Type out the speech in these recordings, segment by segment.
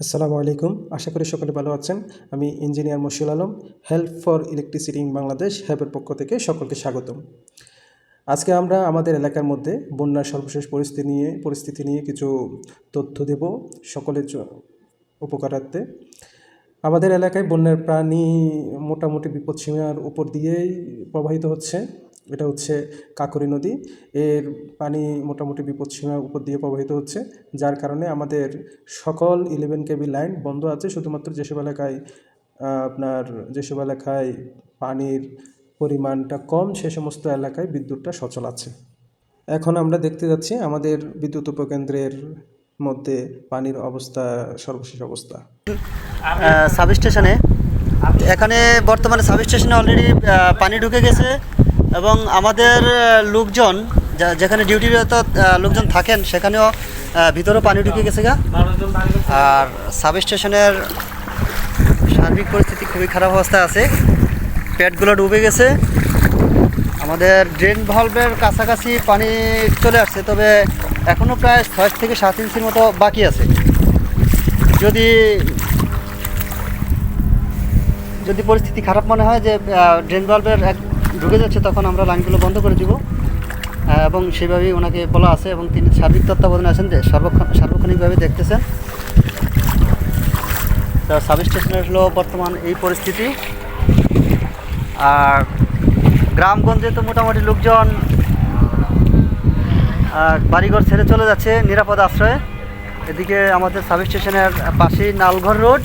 আসসালামু আলাইকুম। আশা করি সকলে ভালো আছেন। আমি engineer Mashiul Alam, help for electricity in Bangladesh হ্যাবের পক্ষ থেকে সকলকে স্বাগতম। আজকে আমরা আমাদের এলাকার মধ্যে বন্যার সর্বশেষ পরিস্থিতি নিয়ে পরিস্থিতি নিয়ে কিছু তথ্য দেব সকলের উপকারার্থে। আমাদের এলাকায় বন্যার প্রাণী মোটামুটি বিপদসীমার উপর দিয়েই প্রবাহিত হচ্ছে। এটা হচ্ছে কাকরি নদী। এর পানি মোটামুটি বিপদসীমার উপর দিয়ে প্রবাহিত হচ্ছে, যার কারণে আমাদের সকল ইলেভেন কেবি লাইন বন্ধ আছে। শুধুমাত্র যেসব এলাকায় আপনার যেসব এলাকায় পানির পরিমাণটা কম, সে সমস্ত এলাকায় বিদ্যুৎটা সচল আছে। এখন আমরা দেখতে যাচ্ছি আমাদের বিদ্যুৎ উপকেন্দ্রের মধ্যে পানির অবস্থা, সর্বশেষ অবস্থা। সাব স্টেশনে এখানে বর্তমানে সাব স্টেশনে অলরেডি পানি ঢুকে গেছে। এবং আমাদের লোকজন যেখানে ডিউটিরত লোকজন থাকেন, সেখানেও ভিতরেও পানি ঢুকে গেছে গা। আর সাব স্টেশনের সার্বিক পরিস্থিতি খুবই খারাপ অবস্থায় আছে। পেটগুলো ডুবে গেছে। আমাদের ড্রেন ভালভের কাছাকাছি পানি চলে আসছে, তবে এখনও প্রায় ছয় থেকে সাত ইঞ্চির মতো বাকি আছে। যদি যদি পরিস্থিতি খারাপ মনে হয় যে ড্রেন বাল্বের এক ঢুকে যাচ্ছে তখন আমরা লাইনগুলো বন্ধ করে দিব। এবং সেভাবেই ওনাকে বলা আছে এবং তিনি সার্বিক তত্ত্বাবধানে আছেন যে সর্বক্ষণ সার্বক্ষণিকভাবে দেখতেছেন। তো সাব স্টেশনের হলো বর্তমান এই পরিস্থিতি। আর গ্রামগঞ্জে তো মোটামুটি লোকজন বাড়িঘর ছেড়ে চলে যাচ্ছে নিরাপদ আশ্রয়ে। এদিকে আমাদের সাব স্টেশনের পাশেই নালঘর রোড।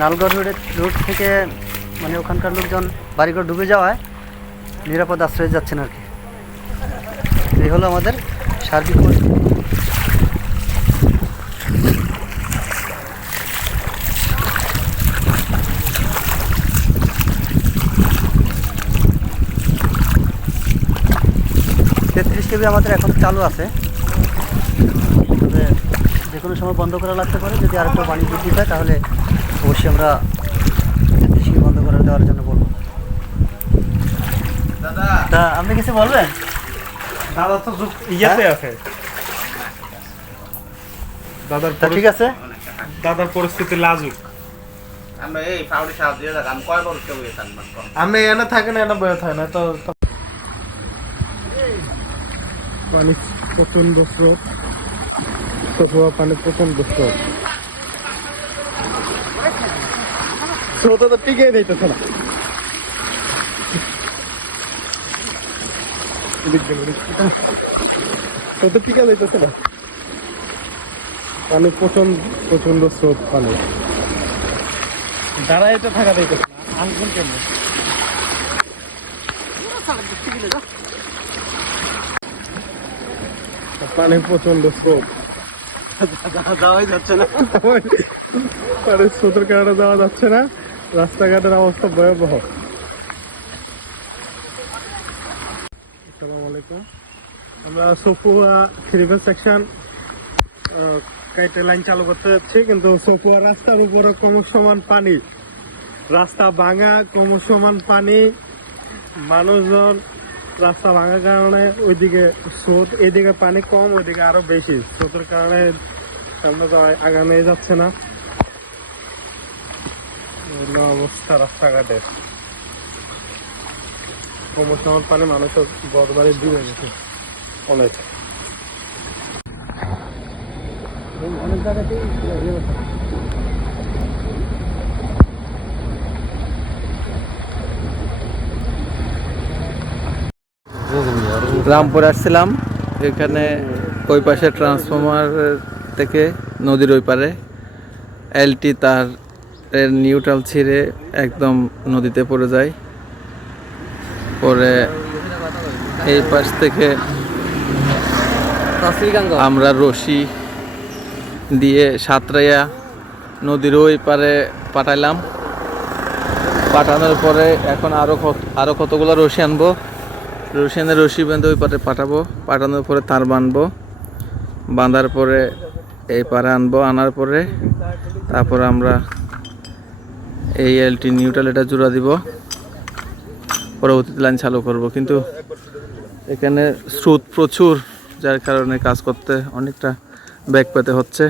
নালগড় রোডের রোড থেকে মানে ওখানকার লোকজন বাড়িঘর ডুবে যাওয়ায় নিরাপদ আশ্রয়ে যাচ্ছেন আর কি। এই হলো আমাদের সার্বিক। তেত্রিশ কেবি আমাদের এখন চালু আছে। তবে যে কোনো সময় বন্ধ করা লাগতে পারে। যদি আরেকটু পানি বৃদ্ধি পায় তাহলে অবশ্যই আমরা বন্ধ করে দেওয়ার জন্য তা আপনি কিছু বলবেন? দাদা তো যুক- ইয়েতে আছে। দাদার তা ঠিক আছে। দাদার পরিস্থিতি লাজুক। আমরা এই ফাউডি সাহায্য দিয়ে আমি কয় হয়ে থাকি আমি এনে থাকে না এনে বয়ে থাকে না তো তো- পানি প্রচণ্ড স্রোত তবুয়া পানি প্রচণ্ড স্রোত স্রোতে তো টিকে দিতেছে না। এদিক দিয়ে, এদিক না? পানি প্রচণ্ড প্রচণ্ড স্রোত পানি। দাঁড়াইতে থাকা দিতেছে না আসবেন কেমন? পানি প্রচণ্ড স্রোত। যাওয়াই যাচ্ছে না। পানির স্রোতের কারণে যাওয়া যাচ্ছে না। রাস্তাঘাটের অবস্থা ভয়াবহ আসসালামু আলাইকুম আমরা সফুয়া থ্রিভে সেকশন কাইটে লাইন চালু করতে যাচ্ছি, কিন্তু সফুয়া রাস্তার উপরে ক্রমসমান পানি। রাস্তা ভাঙা ক্রমসমান পানি। মানুষজন রাস্তা ভাঙার কারণে ওইদিকে স্রোত, এদিকে পানি কম, ওইদিকে আরও বেশি। স্রোতের কারণে সামনে আগানো যাচ্ছে না। অবস্থা রাস্তাঘাটের। কম ক্রমসমান পানি মানুষের বদবারে ডুবে গেছে। অনেক। রামপুর আসছিলাম, এখানে ওই পাশে ট্রান্সফরমার থেকে নদীর ওই পারে। এলটি তার এর নিউট্রাল ছিঁড়ে একদম নদীতে পড়ে যায়। পরে এই পাশ থেকে আমরা রশি দিয়ে সাঁতরাইয়া নদীর ওই পারে পাঠাইলাম। পাঠানোর পরে এখন আরও কত- আরও কতগুলো রশি আনব। রশি এনে রশি বেঁধে ওই পারে পাঠাবো। পাঠানোর পরে তার বাঁধবো বাঁধার পরে এই পারে আনব। আনার পরে তারপর আমরা এই এলটি নিউট্রাল এটা জোড়া দিব। পরবর্তীতে লাইন চালু করব। কিন্তু এখানে স্রোত প্রচুর। যার কারণে কাজ করতে অনেকটা ব্যাগ পেতে হচ্ছে।